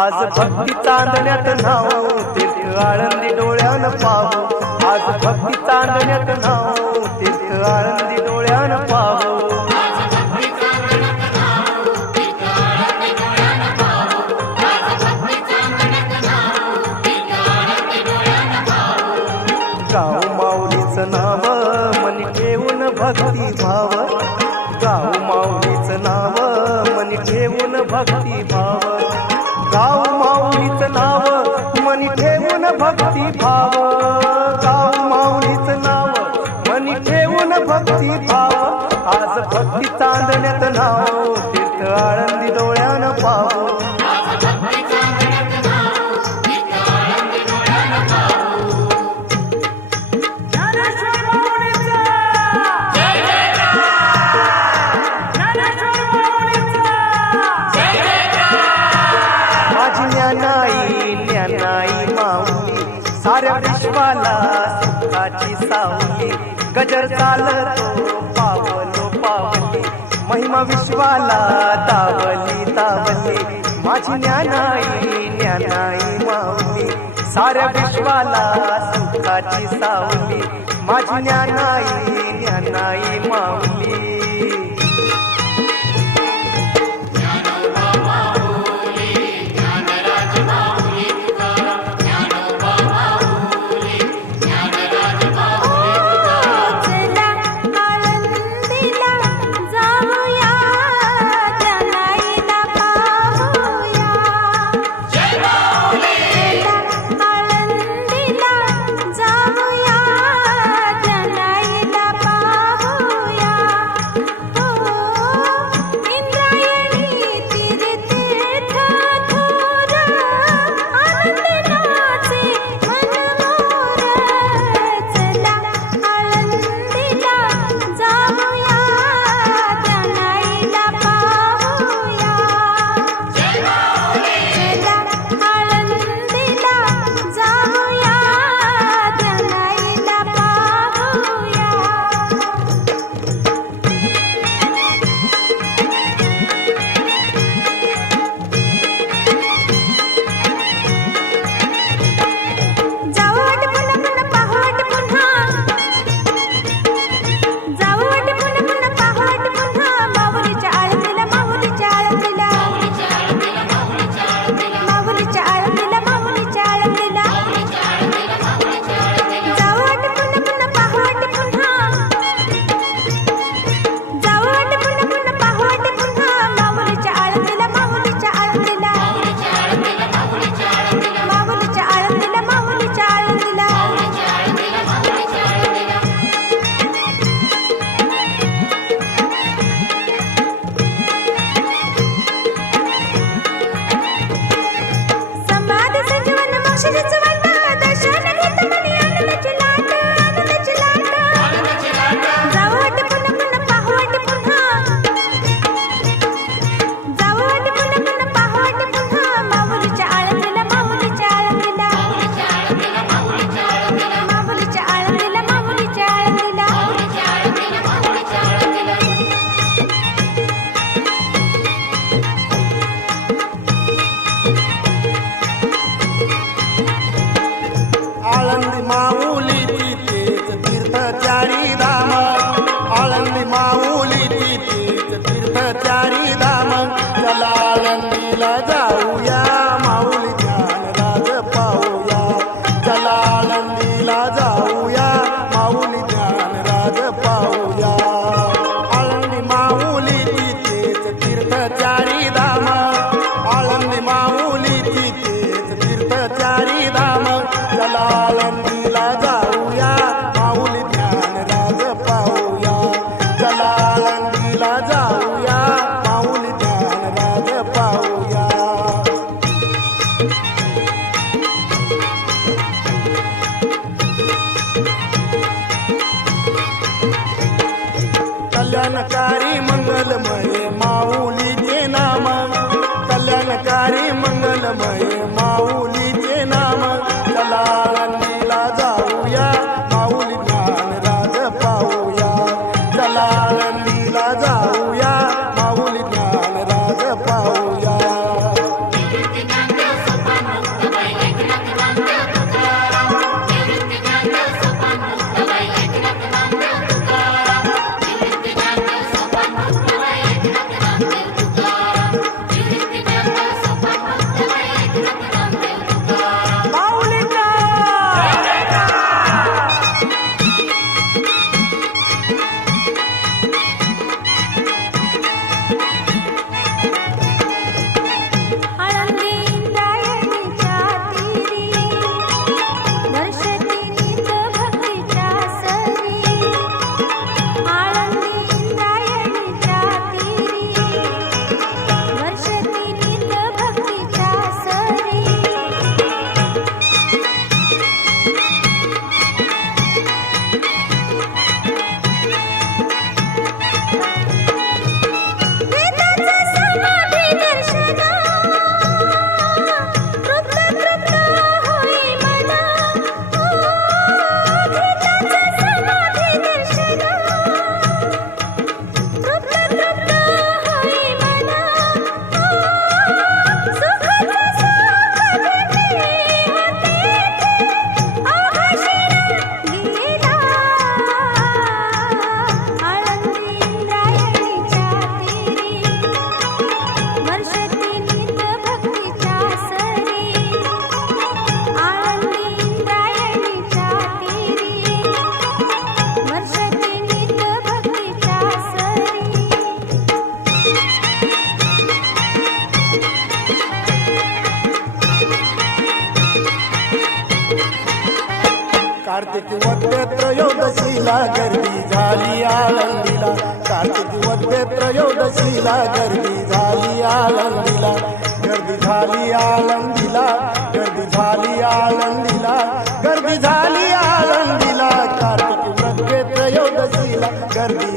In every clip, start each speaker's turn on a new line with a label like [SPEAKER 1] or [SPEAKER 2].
[SPEAKER 1] आज भक्ती चांदण्यात नाव ते आळंदी डोळ्यानं पाहू आज भक्ती चांदण्यात नाव ते आळंदी चर चालतो पावलो पावली. महिमा विश्वाला तावली तावले. माझी ज्ञानाई ज्ञानाई मावली साऱ्या विश्वाला सुखाची सावली. माझी ज्ञानाई ज्ञानाई
[SPEAKER 2] मावली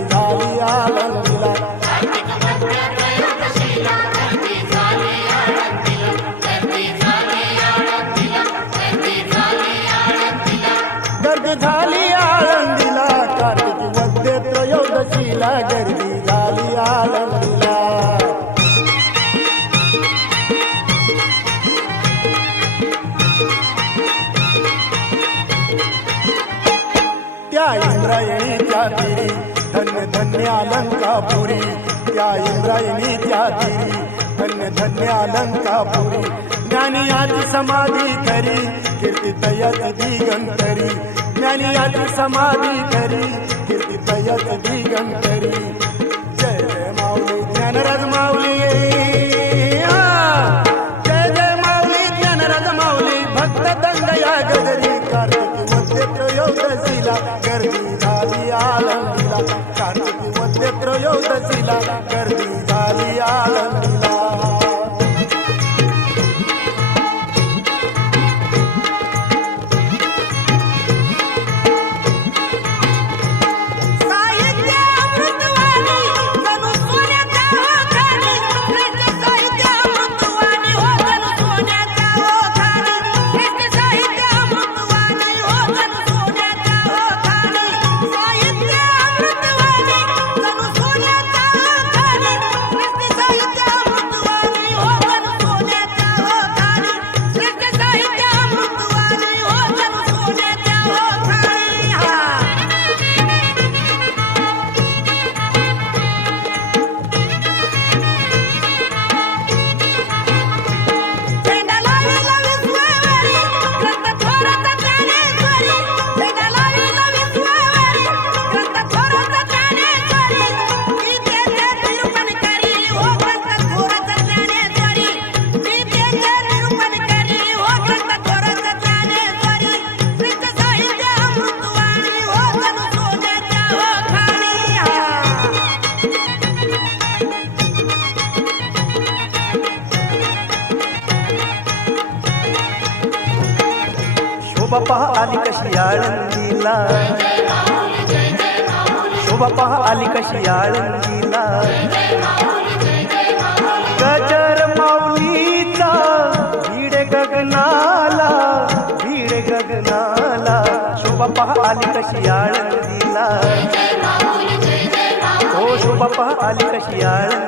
[SPEAKER 2] તારી આનંદ गायनी त्या दिरी धन्य धन्य अलंकापुरी ज्ञानियाची समाधी करी कीर्ती तयाची दिगंतरी ज्ञानियाची समाधी करी.
[SPEAKER 1] पहा आली कशी आळंदीला. गजर माऊलीचा भीड गगनाला भीड गगनाला. शोभा पहा आली कशी आळंदीला. हो शोभा पहा आली कशी आळंदी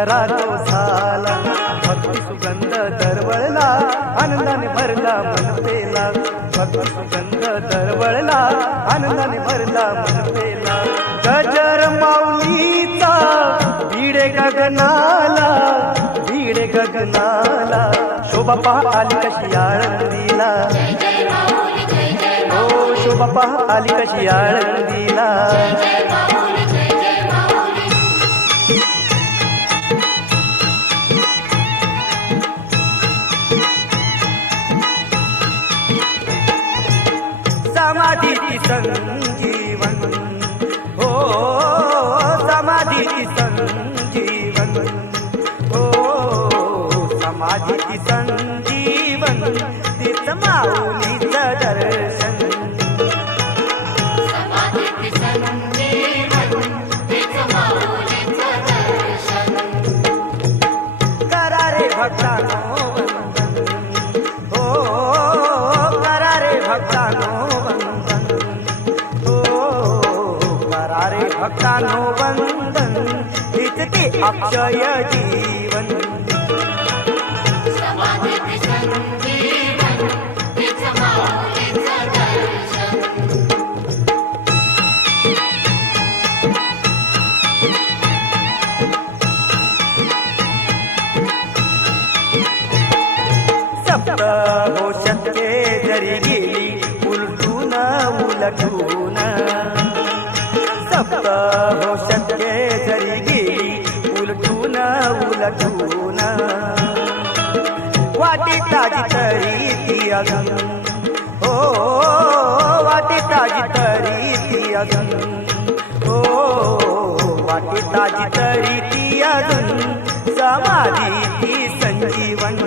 [SPEAKER 1] खरा तो झाला. भक्ती सुगंध दरवळला. आनंदाने भरला मन पेला भक्ती सुगंध दरवळला. आनंदाने भरला मन पेला गजर माऊलीचा भिडे गगनाला. भिडे गगनाला. शोभा पहा आली कशी आळंदीला. हो शोभा पहा आली कशी आळंदीला. संजीवन तीच माऊलीचं दर्शन. करारे भक्तानो वंदन. हो करा भक्तानो वंदन. हो भक्तानो वंदन. अक्षय जीवन. अजून हो वाटी ताजी तरी ती अजून. हो वाटी ताजी तरी ती अजून. समाधी ती संजीवन.